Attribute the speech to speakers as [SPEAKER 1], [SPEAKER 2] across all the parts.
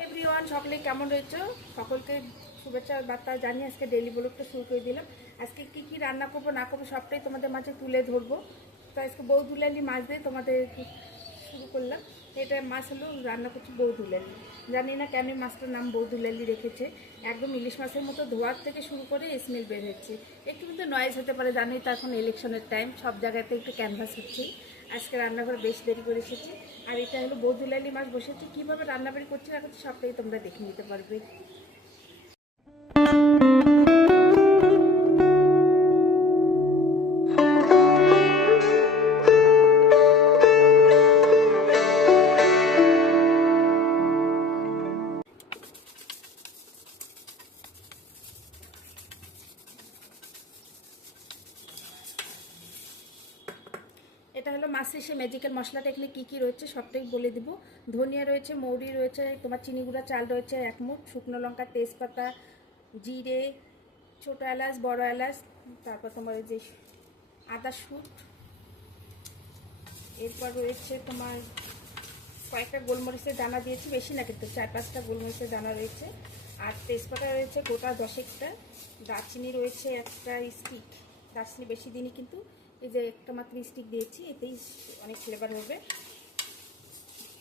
[SPEAKER 1] Everyone, সকলে কেমন রয়েছে? সকলকে শুভেচ্ছা বার্তা জানিয়ে আজকে ডেলি ব্লগটা শুরু করে দিলাম। আজকে কি কি রান্না করব, না করব, সবটাই তোমাদের মাঝে তুলে ধরবো। তো আজকে বউ দুলালি মাছ দিয়ে তোমাদের শুরু করলাম। এটা মাছ হলো, রান্না করছি বউ দুলালি। জানি না কেন মাছটার নাম বউ দুলালি রেখেছে। একদম ইলিশ মাছের মতো ধোয়ার থেকে শুরু করে স্মেল বের হচ্ছে। একটু কিন্তু নয়েজ হতে পারে, জানোই তো এখন ইলেকশনের টাইম সব জায়গাতে একটু ক্যানভাস হচ্ছেই আজকে রান্নাঘর বেশ দেরি করে এসেছি। আর এটা হলো বৌদুলালি মাছ বসেছি। কীভাবে রান্নাবাড়ি করছি না করছি সবটাই তোমরা দেখে নিতে পারবে। সে ম্যাজিক্যাল মশলাটা এখানে কী কী রয়েছে সবটাই বলে দিব। ধনিয়া রয়েছে, মৌরি রয়েছে, তোমার চিনি গুঁড়া, চাল রয়েছে এক মুঠ, শুকনো লঙ্কা, তেজপাতা, জিরে, ছোটো এলাচ, বড় এলাচ, তারপর তোমার যে আদা শুট এরপর রয়েছে তোমার কয়েকটা গোলমরিচের দানা দিয়েছি, বেশি না কিন্তু চার পাঁচটা গোলমরিচের দানা রয়েছে। আর তেজপাতা রয়েছে গোটা দশেকটা, দারচিনি রয়েছে একটা স্টিক দারচিনি বেশি দিনই কিন্তু এই যে একটা মাত্র স্টিক দিয়েছি, এতেই অনেক ফ্লেভার হবে।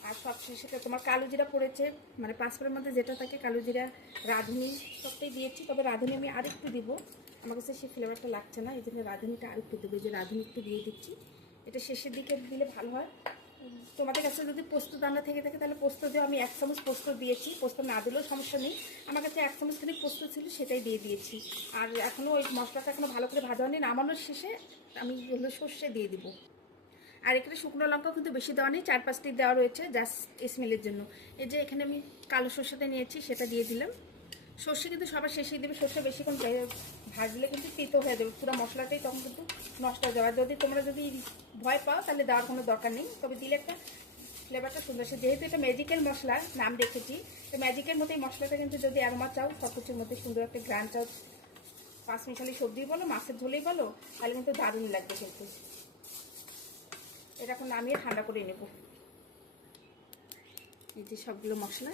[SPEAKER 1] আর সব শেষে তোমার কালো জিরা পড়েছে মানে পাঁচফোড়ের মধ্যে যেটা থাকে কালো জিরা রাঁধুনি সবটাই দিয়েছি, তবে রাঁধুনি আমি আরেকটু দিব। আমার কাছে সেই ফ্লেভারটা লাগছে না, এই জন্য রাঁধুনিটা আরেকটু দেবো যে রাঁধুনি একটু দিয়ে দিচ্ছি। এটা শেষের দিকে দিলে ভালো হয়। তোমাদের কাছে যদি পোস্ত দানা থেকে থাকে, তাহলে পোস্ত দিয়ে আমি এক চামচ পোস্ত দিয়েছি। পোস্ত না দিলেও সমস্যা নেই। আমার কাছে এক চামচ খানি পোস্ত ছিল, সেটাই দিয়ে দিয়েছি। আর এখনও ওই মশলাটা এখনও ভালো করে ভাজা হয়নি। নামানোর শেষে আমি হলো সর্ষে দিয়ে দিব। আর এখানে শুকনো লঙ্কা কিন্তু বেশি দেওয়া নেই, চার পাঁচটি দেওয়া রয়েছে, জাস্ট স্মেলের জন্য। এই যে এখানে আমি কালো সর্ষেটা নিয়েছি, সেটা দিয়ে দিলাম। সর্ষে কিন্তু সবার শেষেই দেবে। সর্ষে বেশিক্ষণ ভাজলে কিন্তু তিতো হয়ে যাবে। পুরো মশলাটাই তখন কিন্তু নষ্ট হয়ে যাবে। আর যদি তোমরা যদি ভয় পাও, তাহলে দেওয়ার কোনো দরকার নেই। তবে দিলে একটা ফ্লেভারটা সুন্দর। সে যেহেতু এটা ম্যাজিক্যাল মশলা নাম রেখেছি, তো ম্যাজিকের মতো এই মশলাটা কিন্তু যদি অ্যারোমা চাও সব কিছুর মধ্যে সুন্দর একটা গ্রান চাও। পাঁচ মিশালি সবজি বলো, মাছের ঝোলেই বলো, তাহলে কিন্তু দারুণ লাগবে কিন্তু এটা এখন নামিয়ে ঠান্ডা করে নেব। এই যে সবগুলো মশলা।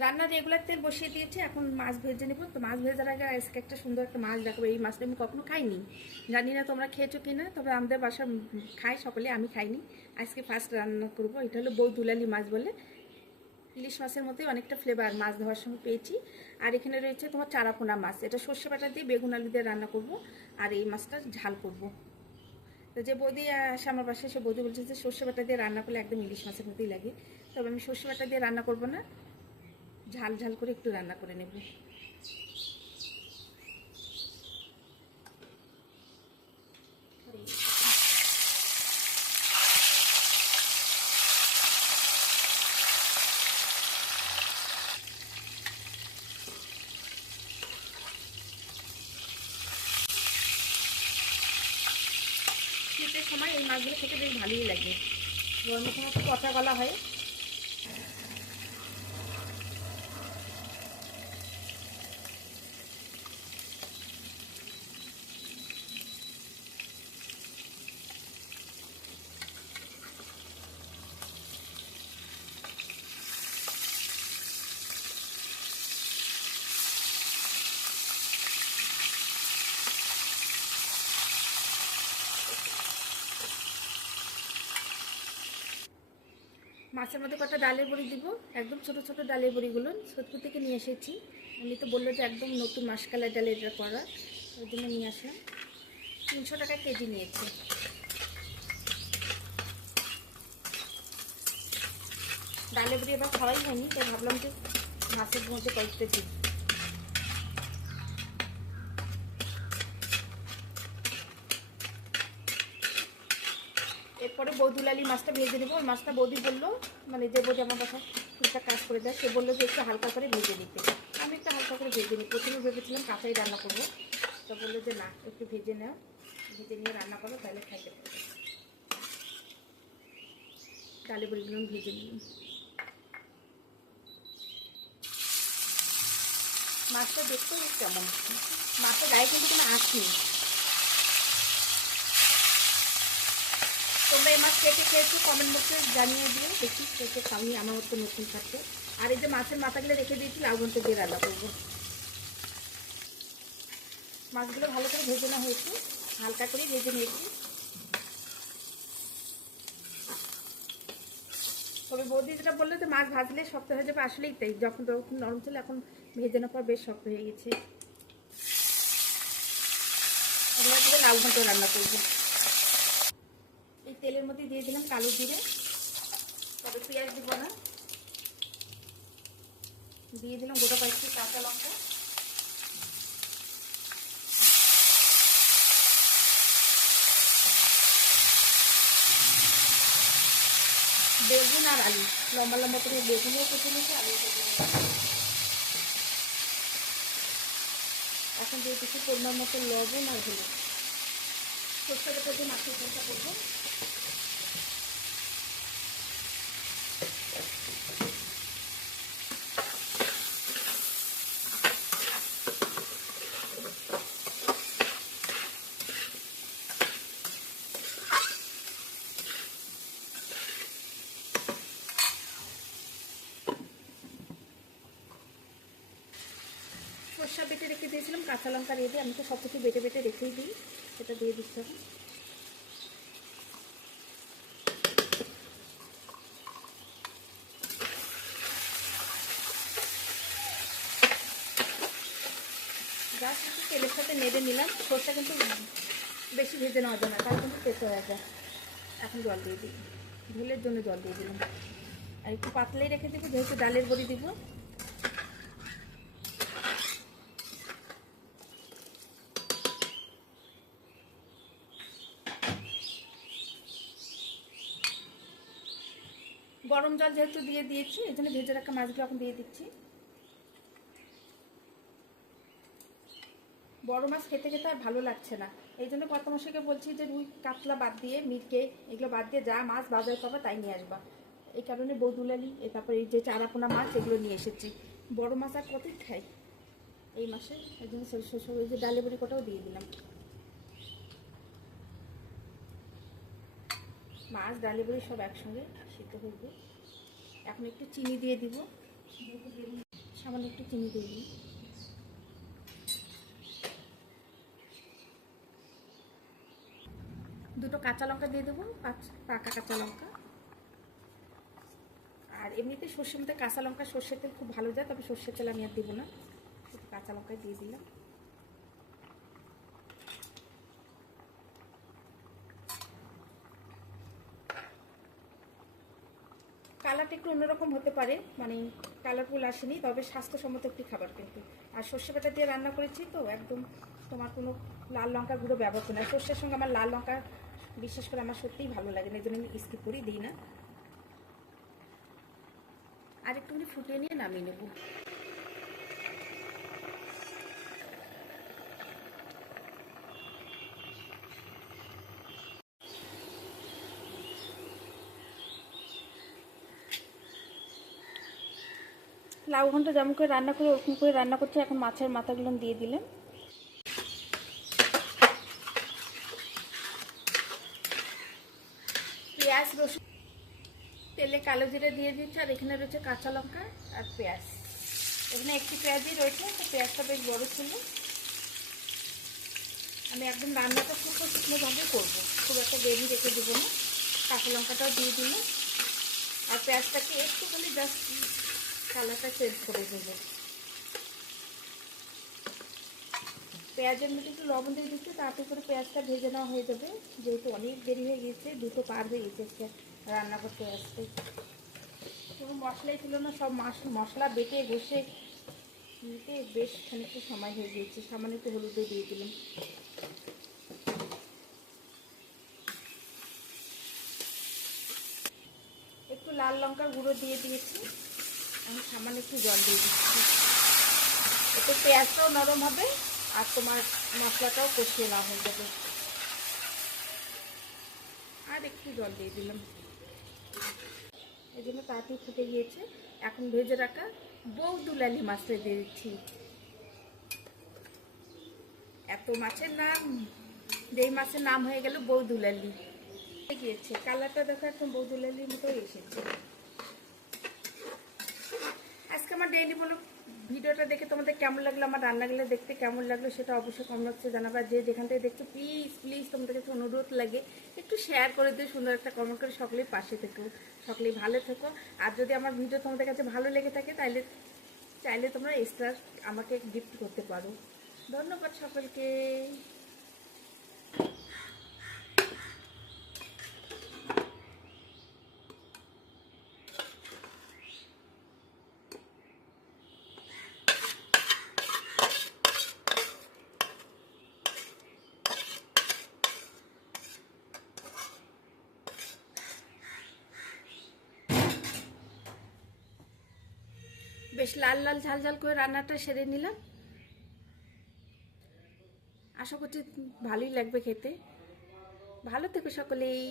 [SPEAKER 1] রান্না রেগুলার তেল বসিয়ে দিয়েছি, এখন মাছ ভেজে নেব। তো মাছ ভেজার আগে আজকে একটা সুন্দর একটা মাছ দেখাবো। এই মাছটা আমি কখনো খাইনি। জানি না তোমরা খেয়েছো কিনা, তবে আমাদের বাসা খাই সকলে, আমি খাইনি। আজকে ফার্স্ট রান্না করব। এটা হলো বউ দুলালি মাছ বলে। ইলিশ মাছের মধ্যে অনেকটা ফ্লেভার মাছ ধোয়ার সময় পেয়েছি। আর এখানে রয়েছে তোমার চারাপোনা মাছ। এটা সর্ষে বাটা দিয়ে বেগুন আলু দিয়ে রান্না করব। আর এই মাছটা ঝাল করব। তো যে বৌদি আসে আমার বাসায়, সে বৌদি বলছে যে সর্ষে বাটা দিয়ে রান্না করলে একদম ইলিশ মাছের মধ্যেই লাগে। তবে আমি সর্ষে বাটা দিয়ে রান্না করব না। ঝাল ঝাল করে একটু রান্না করে নেব। শীতের সময় এই মাছগুলো খেতে বেশ ভালোই লাগে। গরমের সময় তো পচা গলা হয়। মাছের মধ্যে কটা ডালের বড়ি দিব। একদম ছোট ছোট ডালের বড়িগুলো। সত্যি থেকে নিয়ে এসেছি। উনি তো বলল যে একদম নতুন মাসকালা ডাল এটা করা। ওই জন্য নিয়ে আসলাম। তিনশো টাকা কেজি নিয়েছে। ডালের বড়ি এবার খাওয়াই হয়নি, তাই ভাবলাম যে মাছের মধ্যে কয়েকটা দিই। এরপরে বৌদুলালি মাছটা ভেজে নেব। ওই মাছটা বৌদি বলল মানে যে বৌদি আমার বাসা কাজ করে দেয়। সে বলল যে একটু হালকা করে ভেজে দিতে আমি একটু হালকা করে ভেজে নিই। প্রথমে ভেবেছিলাম কাঁচাই রান্না করব। তো বলল যে না, একটু ভেজে নাও। ভেজে নিয়ে রান্না করো, তাহলে খাইতে পারবে। ডালে বড়িগুলো ভেজে নিলাম। মাছটা দেখতেও কেমন। মাছটা গায়ে কিন্তু কোনো আঁশ তোমরা এই মাছ কেটে খেয়েছো? কমেন্ট বক্সে জানিয়ে দিও। দেখি কেটে খাওনি, আমার মতো নতুন থাকতে। আর এই যে মাছের মাথাগুলো রেখে দিয়েছি লাউগন্তে দিয়ে রান্না করব। মাছগুলো ভালো করে ভেজে নেওয়া হয়েছে। হালকা করে ভেজে নিয়েছি। তবে বৌদি যেটা বলল যে মাছ ভাজলে শক্ত হয়ে যাবে, আসলেই তাই। যখন তখন নরম ছিল, এখন ভেজে পর বেশ শক্ত হয়ে গেছে। এবার লাউ রান্না করব। দিয়ে দিলাম কালো জিরে। তবে পেঁয়াজ দিব না। দিয়ে দিলাম গোটা কয়েকটি কাঁচা লঙ্কা। বেগুন আর আলু। লম্বা লম্বা করে বেগুনও কেটে নিয়েছি আলু এখন দিয়ে দিচ্ছি পরিমাণ মতো লবণ আর হলুদ। সরষে দিয়ে মাছের ঝোলটা করব সর্ষা বেটে রেখে দিয়েছিলাম, কাঁচা লঙ্কা দিয়ে আমি তো সব কিছু বেটে বেটে রেখেই দিই, সেটা দিয়ে দিচ্ছি এখন তেলের সাথে নেড়ে নিলাম। সর্ষা কিন্তু বেশি ভেজে নেওয়া যায় না তাহলে কিন্তু তেতো হয়ে যায়। এখন জল দিয়ে দিই। ঝোলের জন্য জল দিয়ে দিলাম। আর একটু পাতলাই রেখে দেবো, যেহেতু ডালের বড়ি দিব। গরম জল যেহেতু দিয়ে দিয়েছি, এই জন্য ভেজে রাখা মাছগুলো এখন দিয়ে দিচ্ছি। বড় মাছ খেতে খেতে আর ভালো লাগছে না। এই জন্য কত বলছি যে, রুই, কাতলা বাদ দিয়ে, মিরকে এগুলো বাদ দিয়ে যা মাছ বাজার পাবা তাই নিয়ে আসবা। এই কারণে বৌদুলালি তারপরে এই যে চারাপোনা মাছ, এগুলো নিয়ে এসেছি। বড় মাছ আর কতই খাই। এই মাসে এই জন্য এই যে ডালে বড়ি কটাও দিয়ে দিলাম। মাছ, ডালে বড়ি সব একসঙ্গে সিদ্ধ করব এখন একটু চিনি দিয়ে দিব। সামান্য একটু চিনি দিয়ে দিই। দুটো কাঁচা লঙ্কা দিয়ে দেবো পাকা কাঁচা লঙ্কা। আর এমনিতে সর্ষের মধ্যে কাঁচা লঙ্কা সর্ষের তেল খুব ভালো যায়, তবে সর্ষের তেল আমি আর দেবো না। কাঁচা লঙ্কায় দিয়ে দিলাম। কালারটা একটু অন্যরকম হতে পারে মানে কালারফুল আসেনি, তবে স্বাস্থ্যসম্মত একটি খাবার কিন্তু। আর সর্ষে বাটা দিয়ে রান্না করেছি তো, একদম তোমার কোনো লাল লঙ্কা গুঁড়ো ব্যবহার করি না। সর্ষের সঙ্গে আমার লাল লঙ্কা, বিশেষ করে আমার সত্যিই ভালো লাগে না এই জন্য আমি স্কিপ করি, দিই না। আর একটুখানি ফুটিয়ে নিয়ে নামিয়ে নেব। লাউ ঘণ্টা যেমন করে রান্না করে, ওরকম করে রান্না করছি। এখন মাছের মাথাগুলো দিয়ে দিলেন পেঁয়াজ, রসুন, তেলে কালো জিরে দিয়ে দিচ্ছি আর এখানে রয়েছে কাঁচা লঙ্কা আর পেঁয়াজ। এখানে একটি পেঁয়াজই রয়েছে, তো পেঁয়াজটা বেশ বড় ছিল। আমি একদম রান্নাটা শুকনো শুকনোভাবে করব। খুব একটা গ্রেভি রেখে দেবো না। কাঁচা লঙ্কাটাও দিয়ে দিল আর পেঁয়াজটাকে একটুখানি জাস্ট কালারটা চেঞ্জ করে দেবো। পেঁয়াজের মধ্যে একটু লবণ দিয়ে দিচ্ছি, তাতে করে পেঁয়াজটা ভেজে নেওয়া হয়ে যাবে। যেহেতু অনেক দেরি হয়ে গেছে দুটো পার হয়ে গেছে রান্না করতে আসতে। কোনো মশলাই ছিল না সব মশলা বেটে বসে নিতে বেশ খানিকটা সময় হয়ে গিয়েছে। সামান্য একটু হলুদও দিয়ে দিলাম। একটু লাল লঙ্কার গুঁড়ো দিয়ে দিয়েছি। আমি সামান্য একটু জল দিয়ে দিচ্ছি। এতে পেঁয়াজটাও নরম হবে আর তোমার মশলাটাও কষিয়ে নেওয়া হয়ে যাবে। আর একটু জল দিয়ে দিলাম। এই জন্য তাড়াতাড়ি ফুটে গিয়েছে। এখন ভেজে রাখা বউ দুলালি মাছটা দিয়ে দিচ্ছি। এত মাছের নাম, যেই মাছের নাম হয়ে গেল বউ দুলালি। গিয়েছে। কালারটা দেখো একদম বৌদুলালির মতোই এসেছে। আজকে আমার ডেইলি বলো, ভিডিওটা দেখে তোমাদের কেমন লাগল, আমার রান্নাগুলো দেখতে কেমন লাগল সেটা অবশ্যই কমেন্ট বক্সে জানাবা। যে যেখান থেকে দেখছ প্লিজ প্লিজ তোমাদের কাছে অনুরোধ লাগে, একটু শেয়ার করে দিও, সুন্দর একটা কমেন্ট করে সকলেই পাশে থেকো, সকলেই ভালো থেকো। আর যদি আমার ভিডিও তোমাদের কাছে ভালো লেগে থাকে তাহলে চাইলে তোমরা এক্সট্রা আমাকে গিফট করতে পারো। ধন্যবাদ সকলকে। বেশ লাল লাল ঝাল ঝাল করে রান্নাটা সেরে নিলাম। আশা করছি ভালোই লাগবে খেতে। ভালো থেকো সকলেই।